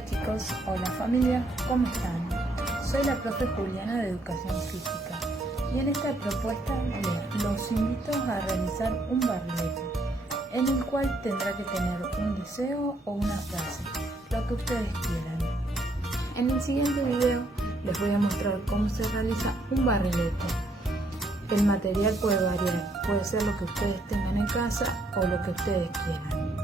Hola chicos, hola familia, ¿cómo están? Soy la profe Juliana de Educación Física y en esta propuesta los invito a realizar un barrilete en el cual tendrá que tener un deseo o una frase, lo que ustedes quieran. En el siguiente video les voy a mostrar cómo se realiza un barrilete. El material puede variar, puede ser lo que ustedes tengan en casa o lo que ustedes quieran.